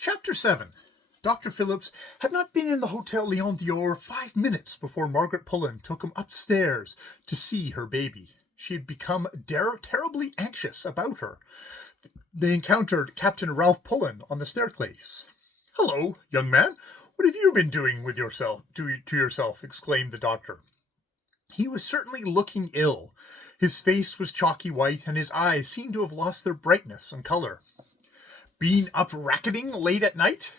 Chapter 7. Dr. Phillips had not been in the Hotel Lion d'Or 5 minutes before Margaret Pullen took him upstairs to see her baby. She had become terribly anxious about her. They encountered Captain Ralph Pullen on the staircase. "Hello, young man. What have you been doing with yourself to yourself?" exclaimed the doctor. He was certainly looking ill. His face was chalky white, and his eyes seemed to have lost their brightness and color. "Been up racketing late at night?"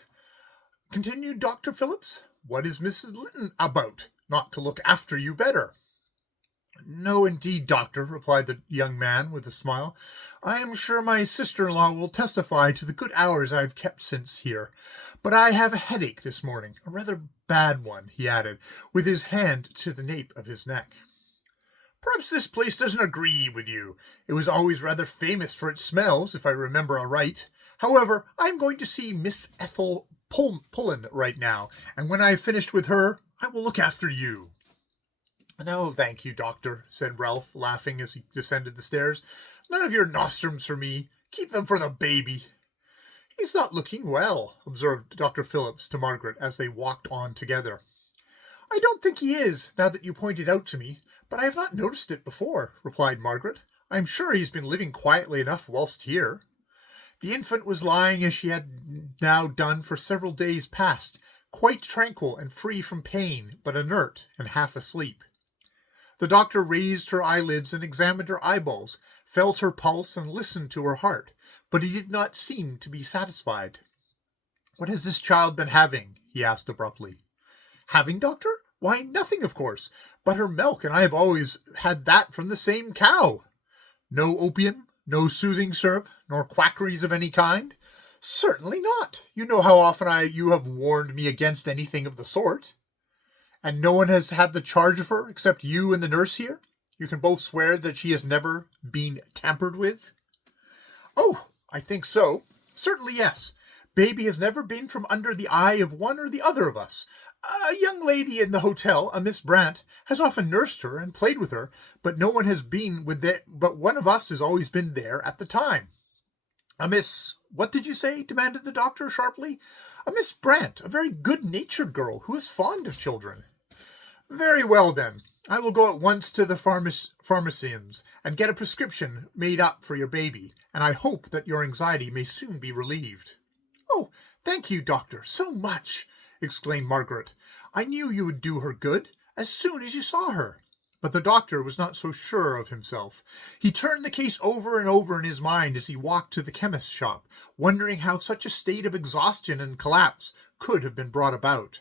continued Dr. Phillips. "What is Mrs. Linton about? Not to look after you better?" "No, indeed, doctor," replied the young man with a smile. "I am sure my sister-in-law will testify to the good hours I have kept since here. But I have a headache this morning, a rather bad one," he added, with his hand to the nape of his neck. "Perhaps this place doesn't agree with you. It was always rather famous for its smells, if I remember aright. However, I am going to see Miss Ethel Pullen right now, and when I have finished with her, I will look after you." "No, thank you, doctor," said Ralph, laughing as he descended the stairs. "None of your nostrums for me. Keep them for the baby." "He's not looking well," observed Dr. Phillips to Margaret as they walked on together. "I don't think he is, now that you point it out to me, but I have not noticed it before," replied Margaret. "I am sure he has been living quietly enough whilst here." The infant was lying as she had now done for several days past, quite tranquil and free from pain, but inert and half asleep. The doctor raised her eyelids and examined her eyeballs, felt her pulse and listened to her heart, but he did not seem to be satisfied. "What has this child been having?" he asked abruptly. "Having, doctor? Why, nothing, of course, but her milk, and I have always had that from the same cow." "No opium? No soothing syrup, nor quackeries of any kind?" "Certainly not. You know how often you have warned me against anything of the sort." "And no one has had the charge of her, except you and the nurse here? You can both swear that she has never been tampered with?" "Oh, I think so. Certainly, yes. Baby has never been from under the eye of one or the other of us. A young lady in the hotel, a Miss Brant, has often nursed her and played with her, but no one has been but one of us has always been there at the time." "A Miss... what did you say?" demanded the doctor sharply. "A Miss Brant, a very good-natured girl who is fond of children." "Very well, then. I will go at once to the pharmacians and get a prescription made up for your baby, and I hope that your anxiety may soon be relieved." "Oh, thank you, doctor, so much!" exclaimed Margaret. "I knew you would do her good, as soon as you saw her." But the doctor was not so sure of himself. He turned the case over and over in his mind as he walked to the chemist's shop, wondering how such a state of exhaustion and collapse could have been brought about.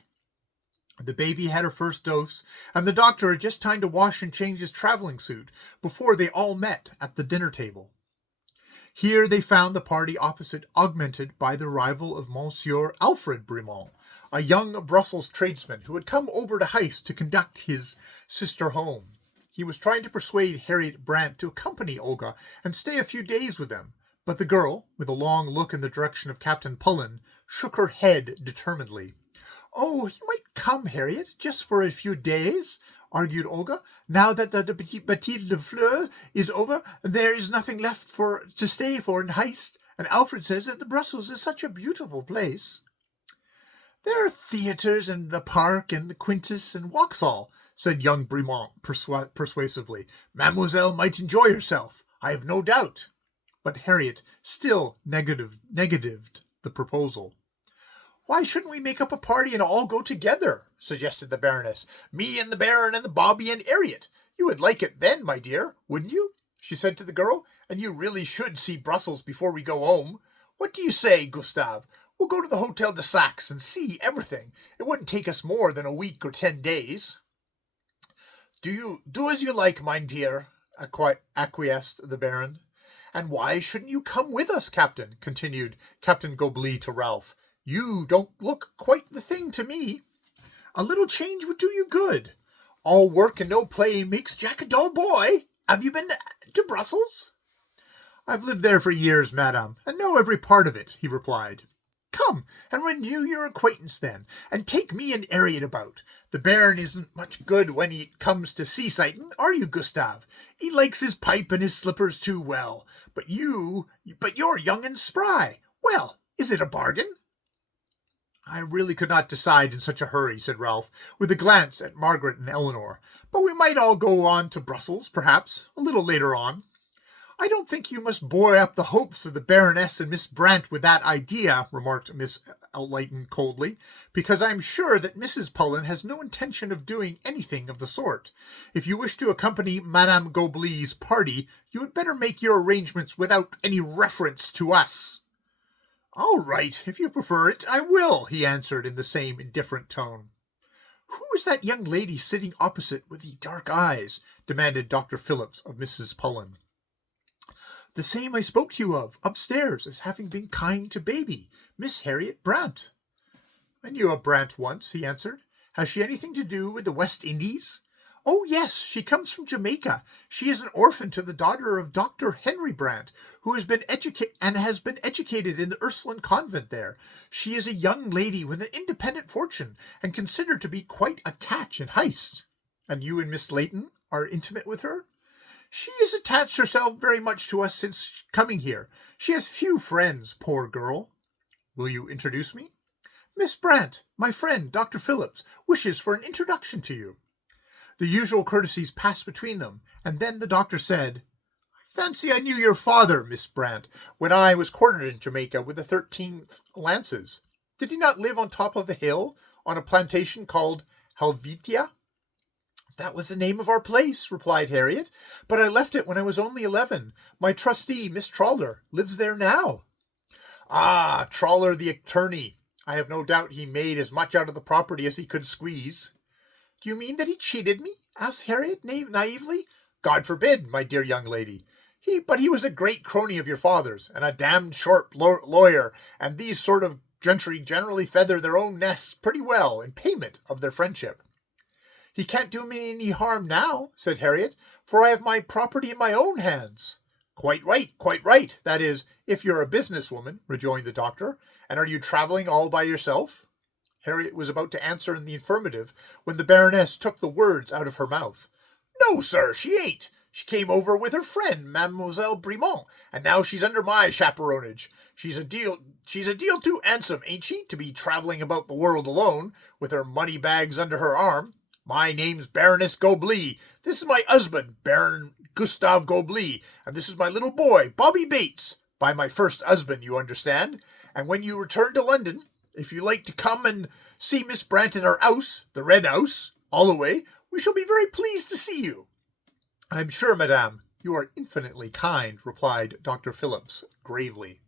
The baby had her first dose, and the doctor had just time to wash and change his traveling suit before they all met at the dinner table. Here they found the party opposite augmented by the arrival of Monsieur Alfred Brimont, a young Brussels tradesman who had come over to Heist to conduct his sister home. He was trying to persuade Harriet Brant to accompany Olga and stay a few days with them, but the girl, with a long look in the direction of Captain Pullen, shook her head determinedly. "Oh, you might come, Harriet, just for a few days," argued Olga. "Now that the Baptiste de Fleur is over, there is nothing left to stay for in Heist, and Alfred says that the Brussels is such a beautiful place." "There are theatres and the Park and the Quintus and Vauxhall," said young Brimont persuasively. "Mademoiselle might enjoy herself, I have no doubt." But Harriet still negatived the proposal. "Why shouldn't we make up a party and all go together?" suggested the Baroness. "Me and the Baron and the Bobby and Harriet. You would like it then, my dear, wouldn't you?" she said to the girl. "And you really should see Brussels before we go home. What do you say, Gustave? We'll go to the Hotel de Saxe and see everything. It wouldn't take us more than a week or 10 days. "Do as you like, my dear," acquiesced the Baron. "And why shouldn't you come with us, Captain?" continued Captain Goblet to Ralph. "You don't look quite the thing to me. A little change would do you good. All work and no play makes Jack a dull boy. Have you been to Brussels?" "I've lived there for years, madame, and know every part of it," he replied. "Come and renew your acquaintance then, and take me and Harriet about. The Baron isn't much good when he comes to sea-sighting, are you, Gustave? He likes his pipe and his slippers too well. But you're young and spry. Well, is it a bargain?" I really could not decide in such a hurry, said Ralph, with a glance at Margaret and Eleanor. But we might all go on to Brussels, perhaps, a little later on. I don't think you must buoy up the hopes of the Baroness and Miss Brant with that idea, remarked Miss Outlighton coldly, because I am sure that Mrs. Pullen has no intention of doing anything of the sort. If you wish to accompany Madame Goblet's party, you had better make your arrangements without any reference to us. All right, if you prefer it, I will, he answered in the same indifferent tone. Who is that young lady sitting opposite with the dark eyes? Demanded Dr. Phillips of Mrs. Pullen. The same I spoke to you of, upstairs, as having been kind to baby, Miss Harriet Brant. I knew a Brant once, he answered. Has she anything to do with the West Indies? Oh, yes, she comes from Jamaica. She is an orphan to the daughter of Dr. Henry Brant, who has been educated in the Ursuline convent there. She is a young lady with an independent fortune, and considered to be quite a catch in Heist. And you and Miss Layton are intimate with her? She has attached herself very much to us since coming here. She has few friends, poor girl. Will you introduce me? Miss Brant, my friend, Dr. Phillips, wishes for an introduction to you. The usual courtesies passed between them, and then the doctor said, I fancy I knew your father, Miss Brant, when I was quartered in Jamaica with the 13th Lancers. Did he not live on top of the hill, on a plantation called Helvetia? That was the name of our place, replied Harriet, but I left it when I was only 11. My trustee, Miss Trawler, lives there now. Ah, Trawler the attorney. I have no doubt he made as much out of the property as he could squeeze. Do you mean that he cheated me? Asked Harriet naively. God forbid, my dear young lady. But he was a great crony of your father's, and a damned sharp lawyer, and these sort of gentry generally feather their own nests pretty well in payment of their friendship. He can't do me any harm now, said Harriet, for I have my property in my own hands. Quite right. That is, if you're a businesswoman, rejoined the doctor. And are you travelling all by yourself? Harriet was about to answer in the affirmative when the Baroness took the words out of her mouth. No, sir, she ain't. She came over with her friend, Mademoiselle Brimont, and now she's under my chaperonage. She's a deal too handsome, ain't she, to be travelling about the world alone, with her money bags under her arm. My name's Baroness Goblet. This is my husband, Baron Gustave Goblet, and this is my little boy, Bobby Bates, by my first husband, you understand. And when you return to London, if you like to come and see Miss Brant in her house, the Red House, Holloway, we shall be very pleased to see you. I'm sure, madame, you are infinitely kind, replied Dr. Phillips gravely.